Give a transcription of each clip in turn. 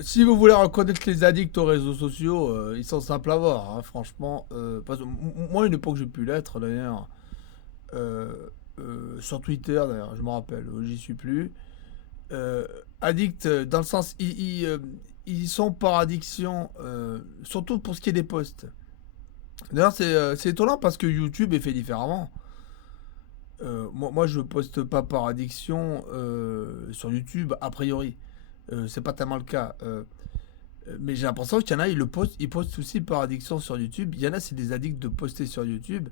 Si vous voulez reconnaître les addicts aux réseaux sociaux, ils sont simples à voir, hein, franchement. Parce que moi, à une époque, j'ai pu l'être, d'ailleurs. Euh, sur Twitter, d'ailleurs, je me rappelle, j'y suis plus. Euh, Addicts, dans le sens, ils sont par addiction, surtout pour ce qui est des posts. D'ailleurs, c'est étonnant parce que YouTube est fait différemment. Moi, je poste pas par addiction sur YouTube, a priori. C'est pas tellement le cas. Mais j'ai l'impression qu'il y en a, ils postent aussi par addiction sur YouTube. Il y en a, c'est des addicts de poster sur YouTube.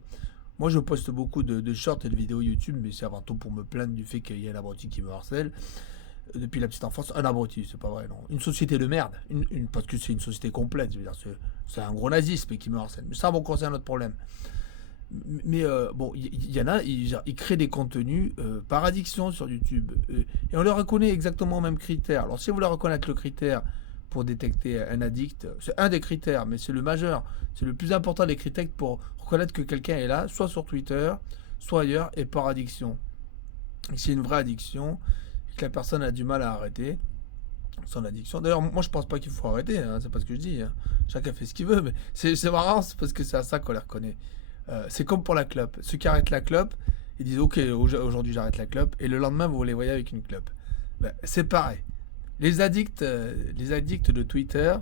Moi, je poste beaucoup de shorts et de vidéos YouTube, mais c'est avant tout pour me plaindre du fait qu'il y a un abruti qui me harcèle. Depuis la petite enfance, un abruti, c'est pas vrai, non. Une société de merde, parce que c'est une société complète, je veux dire, c'est un gros nazisme qui me harcèle. Mais ça, bon, c'est un autre problème. Mais bon, y en a, ils créent des contenus par addiction sur YouTube. Et on leur reconnaît exactement au même critère. Alors, si vous voulez reconnaître le critère pour détecter un addict, c'est un des critères, mais c'est le majeur. C'est le plus important des critères pour reconnaître que quelqu'un est là, soit sur Twitter, soit ailleurs, et par addiction. Et c'est une vraie addiction, et que la personne a du mal à arrêter son addiction. D'ailleurs, moi, je pense pas qu'il faut arrêter, hein, c'est pas ce que je dis, hein. Chacun fait ce qu'il veut, mais c'est marrant, c'est parce que c'est à ça qu'on les reconnaît. C'est comme pour la clope. Ceux qui arrêtent la clope, ils disent ok, aujourd'hui j'arrête la clope, et le lendemain vous les voyez avec une clope. Ben, c'est pareil. Les addicts de Twitter,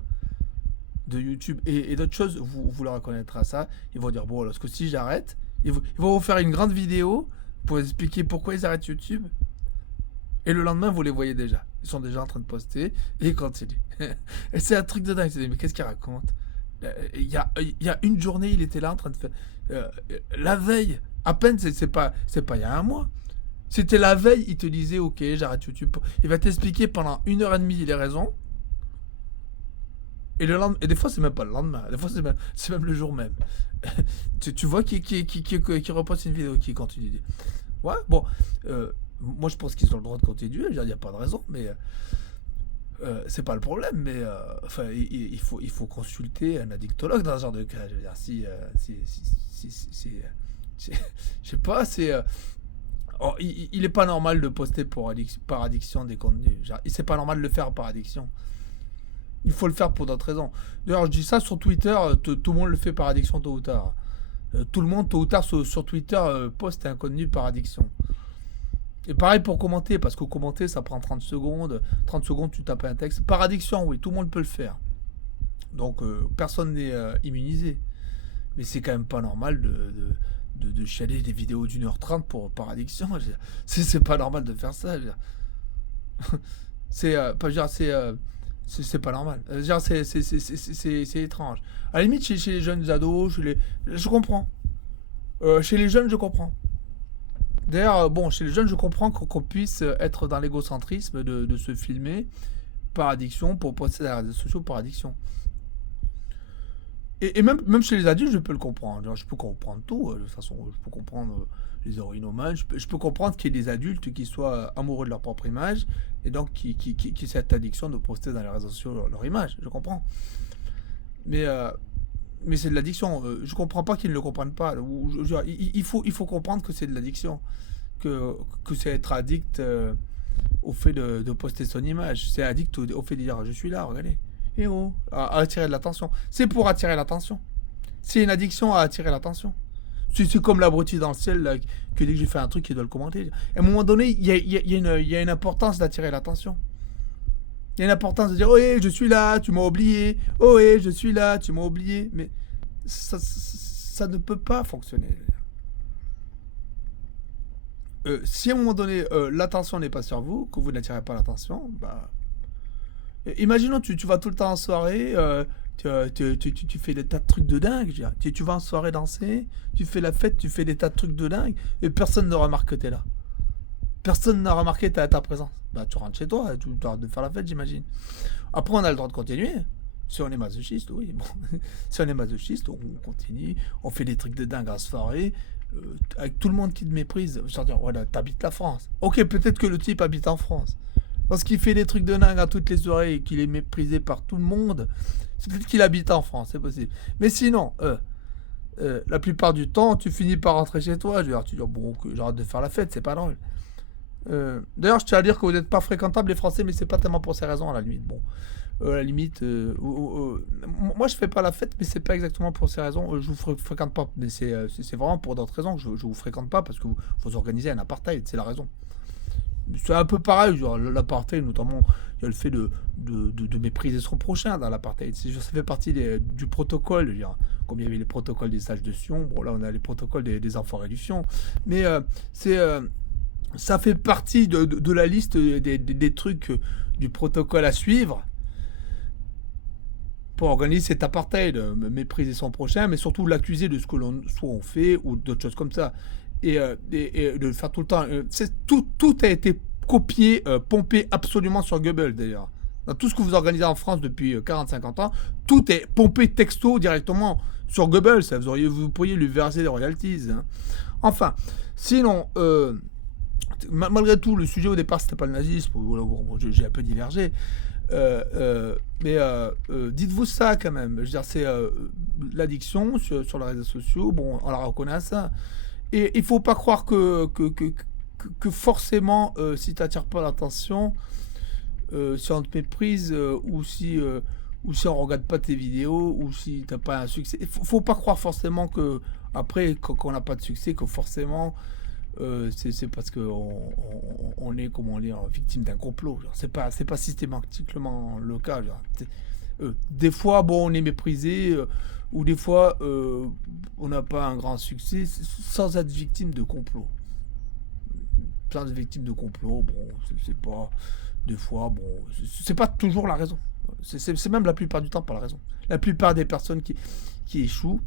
de YouTube et d'autres choses, vous leur reconnaîtrez à ça. Ils vont dire bon, alors que si j'arrête, ils vont vous faire une grande vidéo pour expliquer pourquoi ils arrêtent YouTube. Et le lendemain, vous les voyez déjà. Ils sont déjà en train de poster et ils continuent. Et c'est un truc de dingue. Mais qu'est-ce qu'ils racontent? Il y a une journée, il était là en train de faire. La veille, à peine, c'est pas il y a un mois. C'était la veille, il te disait ok, j'arrête YouTube. Il va t'expliquer pendant 1 heure et demie les raisons. Et le lendemain, et des fois c'est même pas le lendemain, des fois c'est même le jour même. Tu vois qui reposte une vidéo qui continue. Ouais, bon, moi je pense qu'ils ont le droit de continuer, il n'y a pas de raison, mais c'est pas le problème, mais enfin, il faut consulter un addictologue dans ce genre de cas. Je veux dire, je sais pas, oh, il est pas normal de poster par addiction des contenus. C'est pas normal de le faire par addiction. Il faut le faire pour d'autres raisons. D'ailleurs, je dis ça sur Twitter, tout le monde le fait par addiction tôt ou tard. Tout le monde, tôt ou tard, sur Twitter, poste un contenu par addiction. Et pareil pour commenter, parce que commenter, ça prend 30 secondes. 30 secondes, tu tapes un texte. Par addiction, oui, tout le monde peut le faire. Donc, personne n'est immunisé. Mais c'est quand même pas normal de chialer des vidéos d'1 h 30 par addiction. C'est pas normal de faire ça. C'est pas dire, c'est pas normal. Genre, c'est étrange. À la limite, chez les jeunes ados, je comprends. Chez les jeunes, je comprends. D'ailleurs, bon, chez les jeunes, je comprends qu'on puisse être dans l'égocentrisme de se filmer par addiction pour poster sur les réseaux sociaux par addiction. Et même chez les adultes, je peux le comprendre. Genre, je peux comprendre tout. De toute façon, je peux comprendre les héroïnomanes. Je peux comprendre qu'il y ait des adultes qui soient amoureux de leur propre image et donc qui cette addiction de poster dans les réseaux sociaux leur image. Je comprends. Mais, euh, mais c'est de l'addiction. Je comprends pas qu'ils ne le comprennent pas. Il faut comprendre que c'est de l'addiction. Que c'est être addict au fait de poster son image. C'est addict au fait de dire je suis là, regardez. Et oh, à attirer de l'attention. C'est pour attirer l'attention. C'est une addiction à attirer l'attention. C'est comme l'abruti dans le ciel là, que dès que j'ai fait un truc, il doit le commenter. À un moment donné, il y a une importance d'attirer l'attention. Il y a une importance de dire oh, je suis là, tu m'as oublié. Oh, je suis là, tu m'as oublié. Mais ça ne peut pas fonctionner. Si à un moment donné, l'attention n'est pas sur vous, que vous n'attirez pas l'attention, bah, imaginons, tu vas tout le temps en soirée, tu fais des tas de trucs de dingue. Tu vas en soirée danser, tu fais la fête, tu fais des tas de trucs de dingue, et personne ne remarque que t'es là. Personne n'a remarqué ta présence. Bah, tu rentres chez toi, tu arrêtes de faire la fête, j'imagine. Après, on a le droit de continuer. Si on est masochiste, oui. Bon. Si on est masochiste, on continue, on fait des trucs de dingue en soirée, avec tout le monde qui te méprise. Je veux dire, voilà, t'habites la France. Ok, peut-être que le type habite en France. Parce qu'il fait des trucs de dingue à toutes les soirées et qu'il est méprisé par tout le monde, c'est peut-être qu'il habite en France, c'est possible. Mais sinon, la plupart du temps, tu finis par rentrer chez toi. Je veux dire, tu dis, bon, que j'arrête de faire la fête, c'est pas drôle. D'ailleurs, je tiens à dire que vous n'êtes pas fréquentables les Français, mais c'est pas tellement pour ces raisons à la limite. Bon, à la limite, moi je fais pas la fête, mais c'est pas exactement pour ces raisons. Je vous fréquente pas, mais c'est vraiment pour d'autres raisons que je vous fréquente pas parce que vous organisez un apartheid, c'est la raison. C'est un peu pareil, genre l'apartheid, notamment, il y a le fait de mépriser son prochain dans l'apartheid. Ça fait partie du protocole, je veux dire. Comme il y avait les protocoles des sages de Sion, bon là on a les protocoles des enfoirés du Sion. Mais c'est ça fait partie de la liste des trucs du protocole à suivre pour organiser cet apartheid, mépriser son prochain, mais surtout l'accuser de ce que l'on soit on fait ou d'autres choses comme ça. Et de le faire tout le temps. Tout a été copié, pompé absolument sur Goebbels d'ailleurs. Dans tout ce que vous organisez en France depuis 40-50 ans, tout est pompé texto directement sur Goebbels. Vous pourriez lui verser des royalties. Hein. Enfin, sinon, malgré tout, le sujet au départ, c'était pas le nazisme. J'ai un peu divergé. Mais dites-vous ça quand même. Je veux dire, c'est l'addiction sur les réseaux sociaux. Bon, on la reconnaît à ça. Et il faut pas croire que forcément, si tu n'attires pas l'attention, si on te méprise ou si on regarde pas tes vidéos ou si t'as pas un succès, faut pas croire forcément que après quand on n'a pas de succès que forcément c'est parce que on est comment dire victime d'un complot. C'est pas systématiquement le cas. Des fois bon on est méprisé ou des fois on n'a pas un grand succès sans être victime de complot. Sans être victime de complot, bon c'est pas des fois bon c'est pas toujours la raison. C'est même la plupart du temps pas la raison. La plupart des personnes qui échouent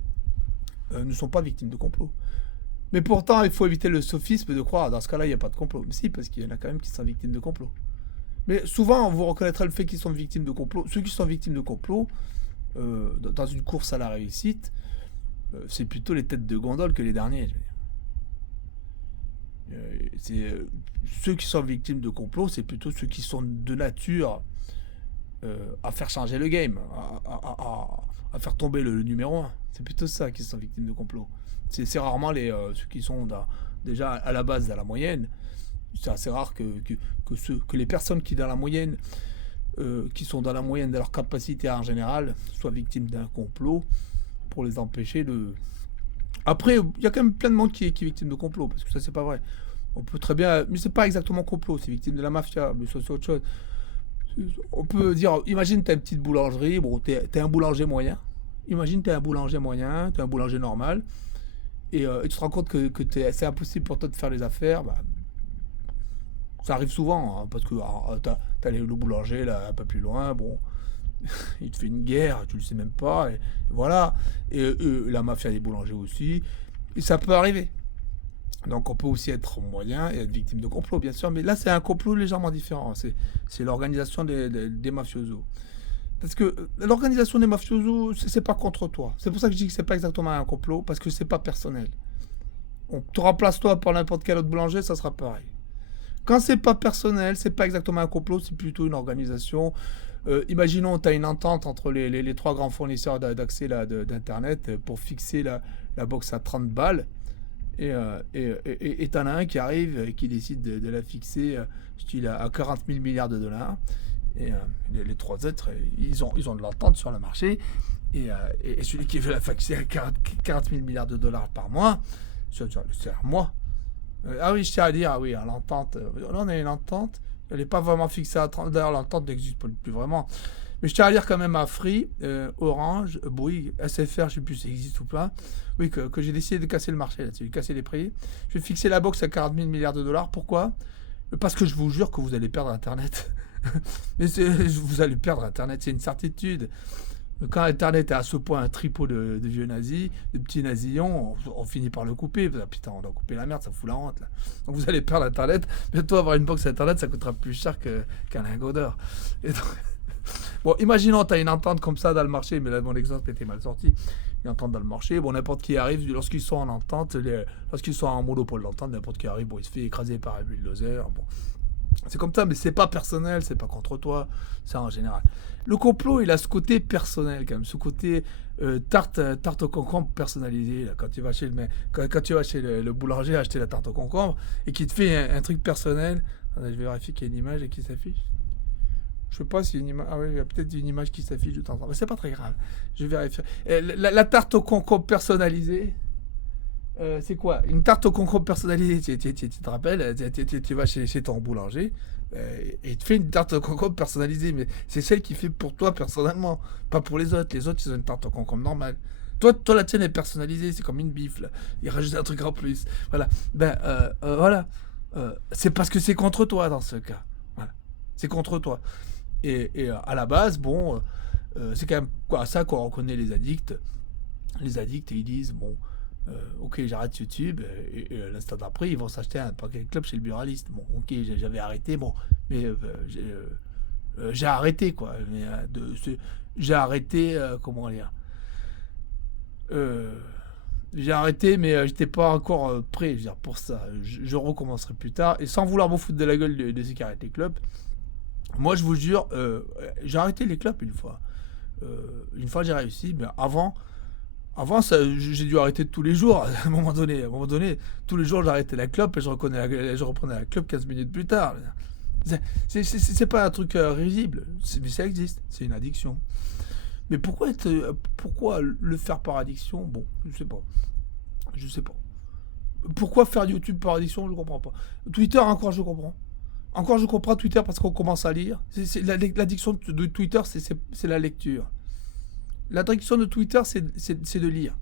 ne sont pas victimes de complot. Mais pourtant, il faut éviter le sophisme de croire, dans ce cas-là, il n'y a pas de complot. Mais si, parce qu'il y en a quand même qui sont victimes de complot. Mais souvent, vous reconnaîtrez le fait qu'ils sont victimes de complot. Ceux qui sont victimes de complot, dans une course à la réussite, c'est plutôt les têtes de gondole que les derniers. Ceux qui sont victimes de complot, c'est plutôt ceux qui sont de nature à faire changer le game, à faire tomber le numéro 1. C'est plutôt ça qui sont victimes de complot. C'est rarement ceux qui sont déjà à la base dans la moyenne. C'est assez rare que les personnes qui dans la moyenne qui sont dans la moyenne de leur capacité en général soient victimes d'un complot pour les empêcher de... Après, il y a quand même plein de monde qui est victime de complot, parce que ça c'est pas vrai. On peut très bien... Mais c'est pas exactement complot, c'est victime de la mafia, mais ça c'est autre chose. On peut dire, imagine t'as une petite boulangerie, bon t'es un boulanger moyen. Imagine t'es un boulanger moyen, t'es un boulanger normal. Et tu te rends compte que c'est impossible pour toi de faire les affaires, bah, ça arrive souvent, hein, parce que t'as le boulanger là un peu plus loin, bon, il te fait une guerre, tu le sais même pas, et voilà, et la mafia des boulangers aussi, et ça peut arriver. Donc on peut aussi être moyen et être victime de complot, bien sûr, mais là c'est un complot légèrement différent, c'est l'organisation des mafiosos. Parce que l'organisation des mafiosos, c'est pas contre toi. C'est pour ça que je dis que c'est pas exactement un complot, parce que c'est pas personnel. On te remplace toi par n'importe quel autre boulanger, ça sera pareil. Quand c'est pas personnel, c'est pas exactement un complot, c'est plutôt une organisation. Imaginons, tu as une entente entre les trois grands fournisseurs d'accès d'Internet pour fixer la box à 30 balles. Et t'en as un qui arrive et qui décide de la fixer à 40 000 milliards de dollars. Et les trois autres, ils ont de l'entente sur le marché. Et celui qui veut la fixer à 40 000 milliards de dollars par mois, c'est un mois. Ah oui, je tiens à dire, ah oui, l'entente. Là, on a une entente. Elle n'est pas vraiment fixée à 30. D'ailleurs, l'entente n'existe plus vraiment. Mais je tiens à dire quand même à Free, Orange, Bouygues, SFR, je ne sais plus si ça existe ou pas. Oui, que j'ai décidé de casser le marché là-dessus, de casser les prix. Je vais fixer la box à 40 000 milliards de dollars. Pourquoi ? Parce que je vous jure que vous allez perdre Internet. Mais vous allez perdre Internet, c'est une certitude. Quand Internet est à ce point un tripot de vieux nazis, de petits nazillons, on finit par le couper. Putain, on doit couper la merde, ça fout la honte. Là. Donc vous allez perdre Internet. Bientôt avoir une box Internet, ça coûtera plus cher qu'un lingot d'or. Et donc... Bon, imaginons, tu as une entente comme ça dans le marché, mais là, mon exemple était mal sorti. Une entente dans le marché, bon, n'importe qui arrive, lorsqu'ils sont en entente, lorsqu'ils sont en monopole d'entente, n'importe qui arrive, bon, il se fait écraser par un bulldozer. Bon. C'est comme ça, mais c'est pas personnel, c'est pas contre toi, c'est en général. Le complot, il a ce côté personnel quand même, ce côté tarte au concombre personnalisé. Là, quand tu vas chez le boulanger acheter la tarte au concombre et qu'il te fait un truc personnel, je vais vérifier qu'il y a une image et qui s'affiche. Je sais pas si une image. Ah oui, il y a peut-être une image qui s'affiche de temps en temps. Mais c'est pas très grave. Je vais vérifier. La tarte au concombre personnalisée. C'est quoi? Une tarte au concombre personnalisée. Tu te rappelles? Tu vas chez ton boulanger. Et il te fait une tarte au concombre personnalisée. Mais c'est celle qui fait pour toi personnellement. Pas pour les autres. Les autres, ils ont une tarte au concombre normale. Toi, la tienne est personnalisée. C'est comme une bif, là. Il rajoute un truc en plus. Voilà. Voilà. C'est parce que c'est contre toi dans ce cas. Voilà. C'est contre toi. À la base, bon, c'est quand même à ça qu'on reconnaît les addicts. Les addicts, ils disent, bon, ok, j'arrête YouTube, l'instant d'après, ils vont s'acheter un paquet de clubs chez le buraliste. Bon, ok, j'avais arrêté, bon, mais j'ai arrêté, quoi. Mais, j'ai arrêté, comment dire, euh, j'ai arrêté, mais j'étais pas encore prêt, je veux dire, pour ça. Je recommencerai plus tard, et sans vouloir me foutre de la gueule de ceux qui arrêtent les clubs. Moi, je vous jure, j'ai arrêté les clopes une fois. Une fois, j'ai réussi, mais avant ça, j'ai dû arrêter tous les jours. À un moment donné, tous les jours, j'arrêtais la clope et je reprenais la clope 15 minutes plus tard. C'est pas un truc risible, mais ça existe. C'est une addiction. Mais pourquoi le faire par addiction? Bon, je sais pas. Je sais pas. Pourquoi faire YouTube par addiction? Je comprends pas. Twitter encore, je comprends. Encore, je comprends Twitter parce qu'on commence à lire. L'addiction de Twitter, c'est la lecture. L'addiction de Twitter, c'est de lire.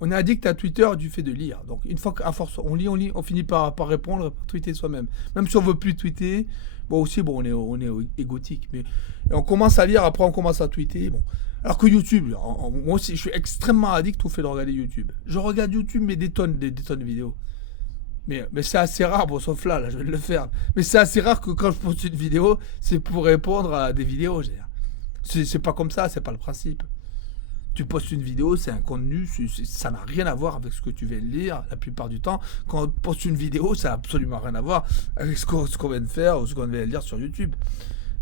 On est addict à Twitter du fait de lire. Donc, une fois qu'à force, on lit, on finit par répondre, par tweeter soi-même. Même si on veut plus tweeter, bon, aussi, bon, on est égotique. Mais on commence à lire, après, on commence à tweeter. Bon. Alors que YouTube, moi aussi, je suis extrêmement addict au fait de regarder YouTube. Je regarde YouTube, mais des tonnes de vidéos. Mais c'est assez rare, bon, sauf là, je vais le faire. Mais c'est assez rare que quand je poste une vidéo, c'est pour répondre à des vidéos. C'est pas comme ça, c'est pas le principe. Tu postes une vidéo, c'est un contenu, ça n'a rien à voir avec ce que tu viens de lire la plupart du temps. Quand on poste une vidéo, ça n'a absolument rien à voir avec ce qu'on vient de faire ou ce qu'on vient de lire sur YouTube.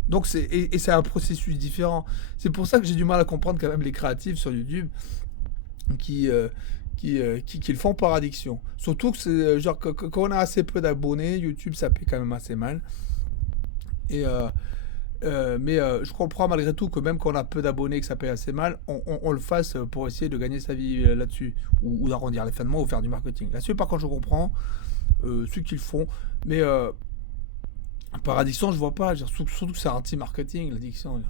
Donc c'est un processus différent. C'est pour ça que j'ai du mal à comprendre quand même les créatifs sur YouTube qui, qui le font par addiction. Surtout que c'est genre quand on a assez peu d'abonnés, YouTube ça paie quand même assez mal. Et je comprends malgré tout que même quand on a peu d'abonnés et que ça paye assez mal, on le fasse pour essayer de gagner sa vie là-dessus, ou d'arrondir les fins de mois ou faire du marketing. Là-dessus, par contre, je comprends ceux qui le font, mais par addiction, je vois pas. Surtout que c'est anti-marketing, l'addiction.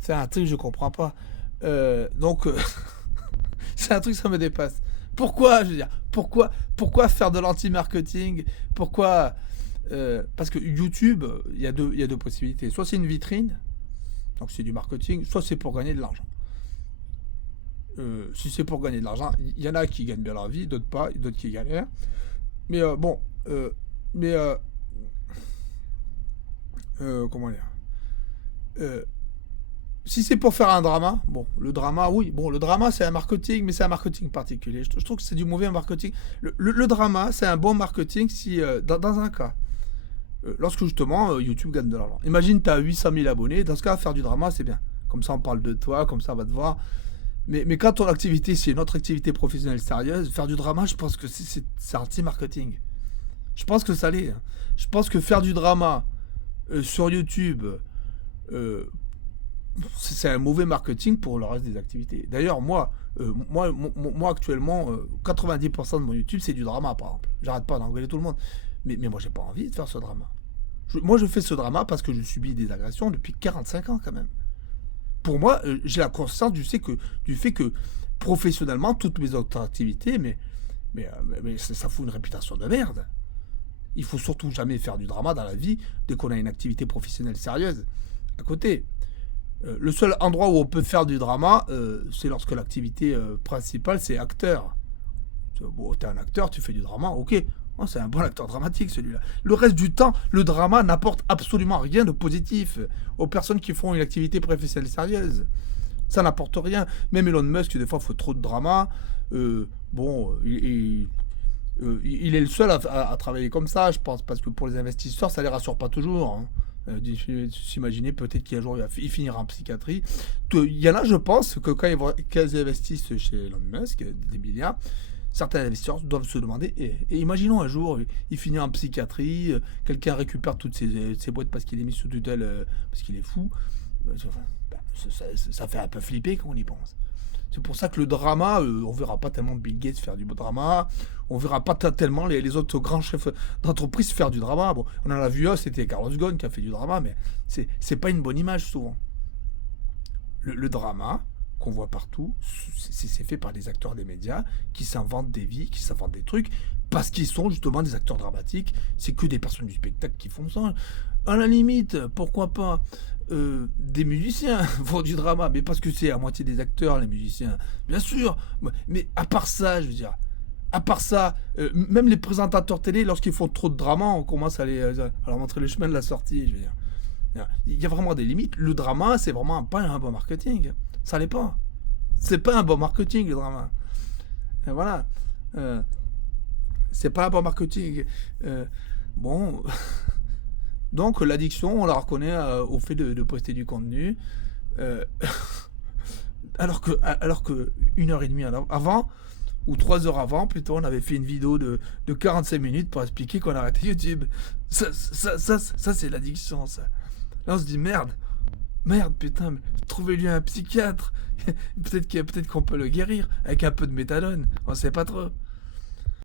C'est un truc que je comprends pas. Donc, c'est un truc ça me dépasse. Pourquoi, je veux dire, pourquoi faire de l'anti-marketing? Pourquoi parce que YouTube, il y a deux possibilités. Soit c'est une vitrine, donc c'est du marketing, soit c'est pour gagner de l'argent. Si c'est pour gagner de l'argent, il y en a qui gagnent bien leur vie, d'autres pas, d'autres qui galèrent. Mais bon, mais comment dire si c'est pour faire un drama, bon, le drama, oui, bon, le drama c'est un marketing, mais c'est un marketing particulier. Je trouve que c'est du mauvais marketing. Le drama, c'est un bon marketing si, dans un cas, lorsque justement YouTube gagne de l'argent. Imagine, tu as 800 000 abonnés, dans ce cas, faire du drama, c'est bien. Comme ça, on parle de toi, comme ça, on va te voir. Mais quand ton activité, c'est une autre activité professionnelle sérieuse, faire du drama, je pense que c'est anti-marketing. Je pense que ça l'est. Je pense que faire du drama sur YouTube, euh, c'est un mauvais marketing pour le reste des activités. D'ailleurs, moi actuellement, 90% de mon YouTube, c'est du drama, par exemple. J'arrête pas d'engueuler tout le monde. Mais moi, j'ai pas envie de faire ce drama. Moi, je fais ce drama parce que je subis des agressions depuis 45 ans, quand même. Pour moi, j'ai la conscience du fait que professionnellement, toutes mes autres activités, mais ça fout une réputation de merde. Il faut surtout jamais faire du drama dans la vie dès qu'on a une activité professionnelle sérieuse à côté. Le seul endroit où on peut faire du drama, c'est lorsque l'activité principale, c'est acteur. Bon, t'es un acteur, tu fais du drama, ok. Oh, c'est un bon acteur dramatique celui-là. Le reste du temps, le drama n'apporte absolument rien de positif aux personnes qui font une activité professionnelle sérieuse. Ça n'apporte rien. Même Elon Musk, des fois, il faut trop de drama. Bon, il est le seul à travailler comme ça, je pense, parce que pour les investisseurs, ça les rassure pas toujours. Hein. S'imaginer peut-être qu'un jour il finira en psychiatrie. Il y en a, je pense, que quand ils investissent chez Elon Musk, des milliards, certains investisseurs doivent se demander, et imaginons un jour, il finit en psychiatrie, quelqu'un récupère toutes ses boîtes parce qu'il est mis sous tutelle, parce qu'il est fou. Enfin, ça fait un peu flipper quand on y pense. C'est pour ça que le drama, on verra pas tellement Bill Gates faire du drama, on verra pas tellement les autres grands chefs d'entreprise faire du drama. Bon, on en a vu un, c'était Carlos Ghosn qui a fait du drama, mais c'est pas une bonne image souvent. Le drama qu'on voit partout, c'est fait par des acteurs des médias qui s'inventent des vies, qui s'inventent des trucs, parce qu'ils sont justement des acteurs dramatiques. C'est que des personnes du spectacle qui font ça. À la limite, pourquoi pas des musiciens font du drama, mais parce que c'est à moitié des acteurs, les musiciens, bien sûr. Mais à part ça, je veux dire, à part ça, même les présentateurs télé, lorsqu'ils font trop de drama, on commence à leur montrer le chemin de la sortie, je veux dire. Il y a vraiment des limites. Le drama, c'est vraiment pas un bon marketing. Ça l'est pas. C'est pas un bon marketing, le drama. Et voilà. Euh, c'est pas un bon marketing. Bon. Donc, l'addiction, on la reconnaît au fait de poster du contenu. Euh, alors que 1 heure et demie avant, ou 3 heures avant, plutôt, on avait fait une vidéo de 45 minutes pour expliquer qu'on arrêtait YouTube. Ça c'est l'addiction, ça. Là, on se dit merde, putain, trouvez-lui un psychiatre. Peut-être qu'on peut le guérir avec un peu de méthadone. On sait pas trop.